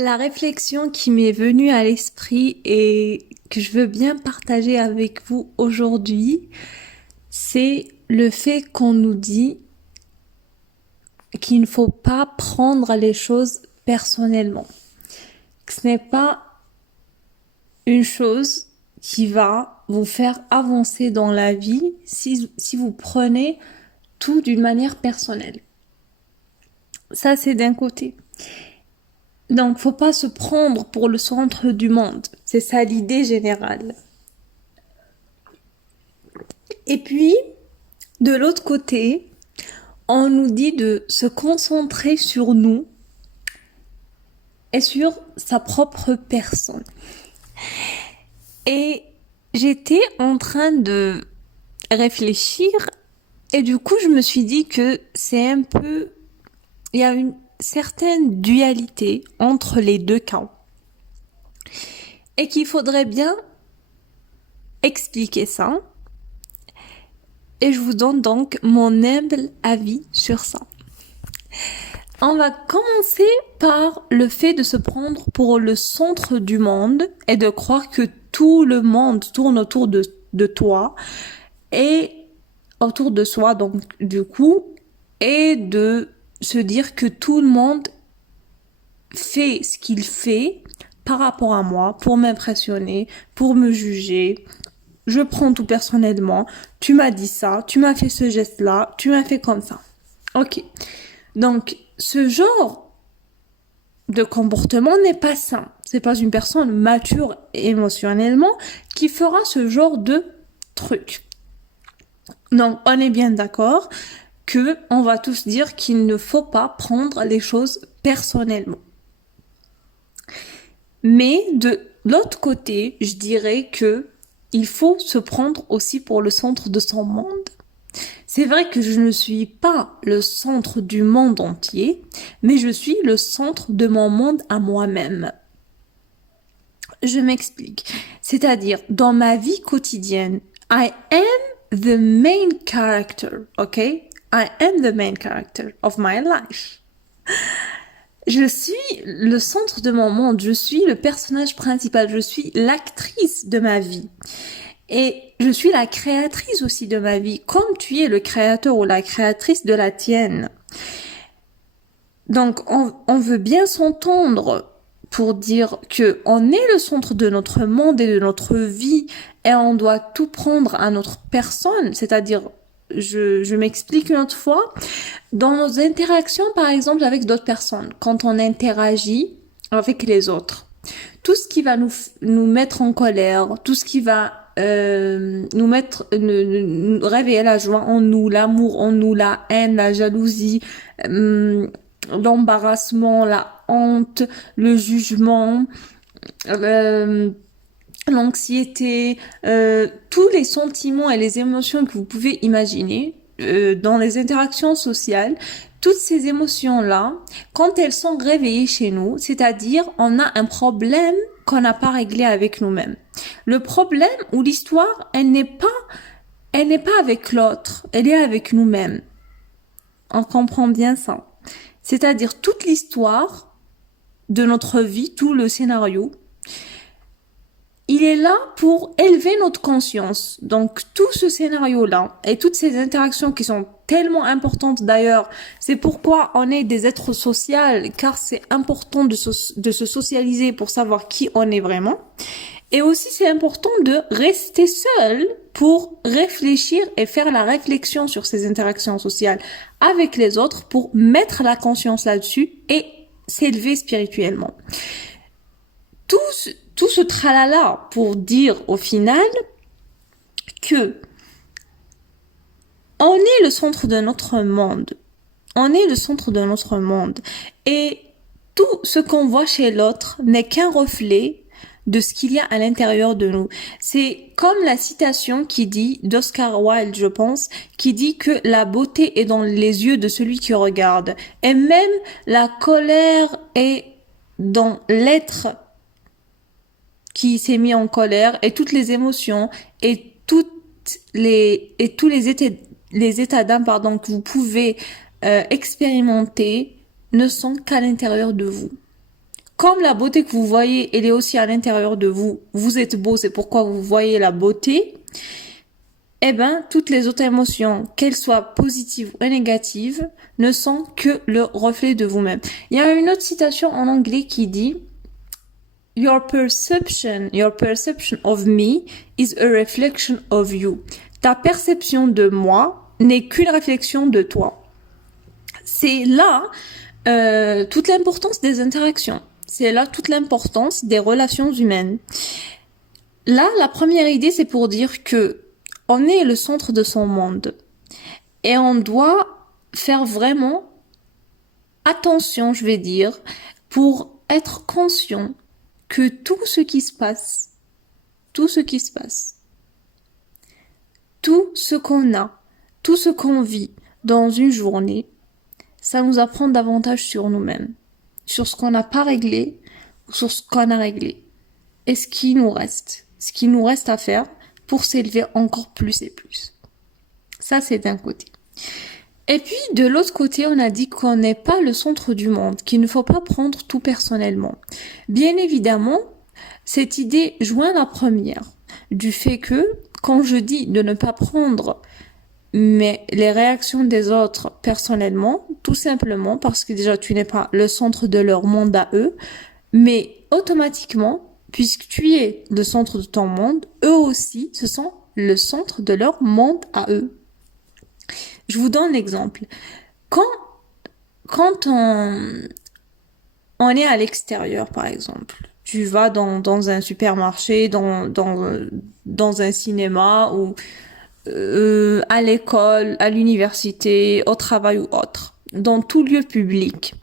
La réflexion qui m'est venue à l'esprit et que je veux bien partager avec vous aujourd'hui, c'est le fait qu'on nous dit qu'il ne faut pas prendre les choses personnellement. Que ce n'est pas une chose qui va vous faire avancer dans la vie si vous prenez tout d'une manière personnelle. Ça, c'est d'un côté. Donc, faut pas se prendre pour le centre du monde. C'est ça l'idée générale. Et puis, de l'autre côté, on nous dit de se concentrer sur nous et sur sa propre personne. Et j'étais en train de réfléchir et du coup, je me suis dit que c'est un peu... Il y a une certaine dualité entre les deux cas et qu'il faudrait bien expliquer ça. Et je vous donne donc mon humble avis sur ça. On va commencer par le fait de se prendre pour le centre du monde et de croire que tout le monde tourne autour de toi et autour de soi, donc du coup, et de se dire que tout le monde fait ce qu'il fait par rapport à moi pour m'impressionner, pour me juger. Je prends tout personnellement. Tu m'as dit ça, tu m'as fait ce geste-là, tu m'as fait comme ça. Ok. Donc, ce genre de comportement n'est pas sain. C'est pas une personne mature émotionnellement qui fera ce genre de truc. Donc, on est bien d'accord que on va tous dire qu'il ne faut pas prendre les choses personnellement. Mais de l'autre côté, je dirais que il faut se prendre aussi pour le centre de son monde. C'est vrai que je ne suis pas le centre du monde entier, mais je suis le centre de mon monde à moi-même. Je m'explique. C'est-à-dire, dans ma vie quotidienne, I am the main character, okay? I am the main character of my life. Je suis le centre de mon monde, je suis le personnage principal, je suis l'actrice de ma vie. Et je suis la créatrice aussi de ma vie, comme tu es le créateur ou la créatrice de la tienne. Donc, on veut bien s'entendre pour dire que on est le centre de notre monde et de notre vie et on doit tout prendre à notre personne, c'est-à-dire je m'explique une autre fois. Dans nos interactions, par exemple, avec d'autres personnes, quand on interagit avec les autres, tout ce qui va nous mettre en colère, tout ce qui va nous réveiller la joie en nous, l'amour en nous, la haine, la jalousie, l'embarrassement, la honte, le jugement, l'anxiété, tous les sentiments et les émotions que vous pouvez imaginer dans les interactions sociales, toutes ces émotions-là, quand elles sont réveillées chez nous, c'est-à-dire on a un problème qu'on n'a pas réglé avec nous-mêmes. Le problème ou l'histoire, elle n'est pas avec l'autre, elle est avec nous-mêmes. On comprend bien ça. C'est-à-dire toute l'histoire de notre vie, tout le scénario, il est là pour élever notre conscience. Donc tout ce scénario-là et toutes ces interactions qui sont tellement importantes d'ailleurs, c'est pourquoi on est des êtres sociaux, car c'est important de se socialiser pour savoir qui on est vraiment. Et aussi c'est important de rester seul pour réfléchir et faire la réflexion sur ces interactions sociales avec les autres pour mettre la conscience là-dessus et s'élever spirituellement. Tout ce tralala pour dire au final que on est le centre de notre monde. On est le centre de notre monde. Et tout ce qu'on voit chez l'autre n'est qu'un reflet de ce qu'il y a à l'intérieur de nous. C'est comme la citation qui dit, d'Oscar Wilde, je pense, qui dit que la beauté est dans les yeux de celui qui regarde. Et même la colère est dans l'être qui s'est mis en colère et toutes les émotions et tous les états d'âme, que vous pouvez expérimenter ne sont qu'à l'intérieur de vous. Comme la beauté que vous voyez, elle est aussi à l'intérieur de vous. Vous êtes beau, c'est pourquoi vous voyez la beauté. Eh ben, toutes les autres émotions, qu'elles soient positives ou négatives, ne sont que le reflet de vous-même. Il y a une autre citation en anglais qui dit your perception of me is a reflection of you. Ta perception de moi n'est qu'une réflexion de toi. C'est là toute l'importance des interactions. C'est là toute l'importance des relations humaines. Là, la première idée, c'est pour dire que on est le centre de son monde. Et on doit faire vraiment attention, je vais dire, pour être conscient que tout ce qui se passe, tout ce qu'on a, tout ce qu'on vit dans une journée, ça nous apprend davantage sur nous-mêmes, sur ce qu'on n'a pas réglé, ou sur ce qu'on a réglé. Et ce qui nous reste à faire pour s'élever encore plus et plus. Ça, c'est d'un côté. Et puis, de l'autre côté, on a dit qu'on n'est pas le centre du monde, qu'il ne faut pas prendre tout personnellement. Bien évidemment, cette idée joint la première, du fait que, quand je dis de ne pas prendre mais les réactions des autres personnellement, tout simplement parce que déjà tu n'es pas le centre de leur monde à eux, mais automatiquement, puisque tu es le centre de ton monde, eux aussi, ce sont le centre de leur monde à eux. Je vous donne l'exemple. Quand on est à l'extérieur, par exemple, tu vas dans un supermarché, dans un cinéma ou à l'école, à l'université, au travail ou autre, dans tout lieu public.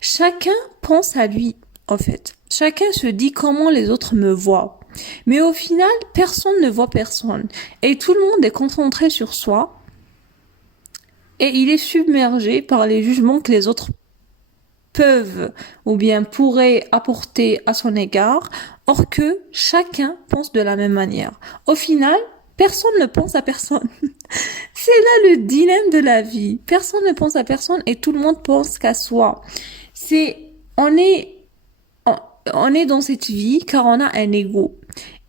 Chacun pense à lui, en fait. Chacun se dit comment les autres me voient. Mais au final, personne ne voit personne. Et tout le monde est concentré sur soi. Et il est submergé par les jugements que les autres peuvent ou bien pourraient apporter à son égard, or que chacun pense de la même manière. Au final, personne ne pense à personne. C'est là le dilemme de la vie. Personne ne pense à personne et tout le monde pense qu'à soi. On est dans cette vie car on a un ego.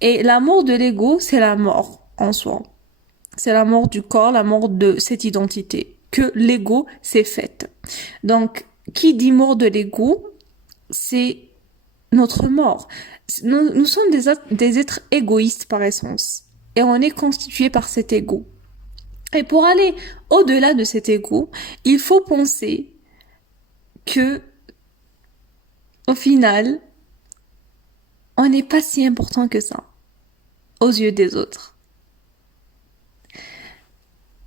Et la mort de l'ego, c'est la mort en soi. C'est la mort du corps, la mort de cette identité que l'ego s'est faite. Donc, qui dit mort de l'ego, c'est notre mort. Nous sommes des êtres égoïstes par essence. Et on est constitué par cet ego. Et pour aller au-delà de cet ego, il faut penser que, au final, on n'est pas si important que ça, aux yeux des autres.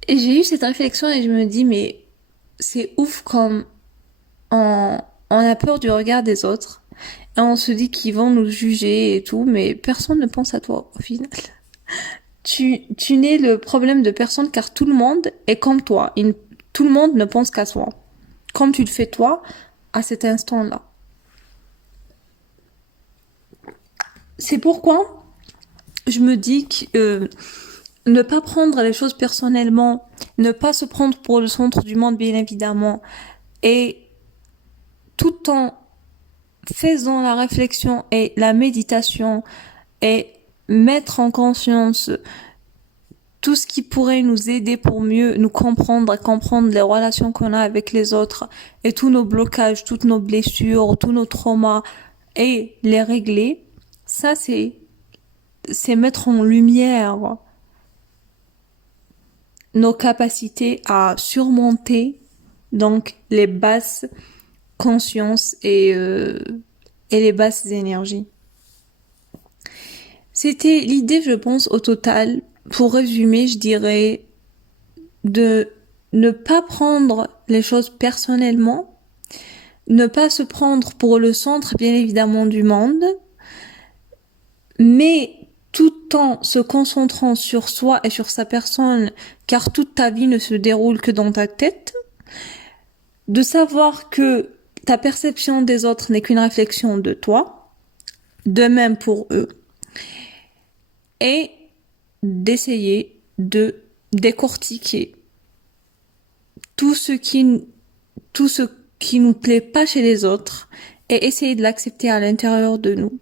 Et j'ai eu cette réflexion et je me dis, mais c'est ouf comme on a peur du regard des autres. Et on se dit qu'ils vont nous juger et tout, mais personne ne pense à toi, au final. Tu n'es le problème de personne car tout le monde est comme toi. Tout le monde ne pense qu'à soi. Comme tu le fais toi, à cet instant-là. C'est pourquoi je me dis que ne pas prendre les choses personnellement, ne pas se prendre pour le centre du monde, bien évidemment, et tout en faisant la réflexion et la méditation et mettre en conscience tout ce qui pourrait nous aider pour mieux nous comprendre et comprendre les relations qu'on a avec les autres et tous nos blocages, toutes nos blessures, tous nos traumas et les régler, ça c'est mettre en lumière nos capacités à surmonter donc les basses consciences et les basses énergies. C'était l'idée, je pense, au total. Pour résumer, je dirais de ne pas prendre les choses personnellement, ne pas se prendre pour le centre, bien évidemment, du monde, mais tout en se concentrant sur soi et sur sa personne, car toute ta vie ne se déroule que dans ta tête, de savoir que ta perception des autres n'est qu'une réflexion de toi, de même pour eux, et d'essayer de décortiquer tout ce qui nous plaît pas chez les autres et essayer de l'accepter à l'intérieur de nous.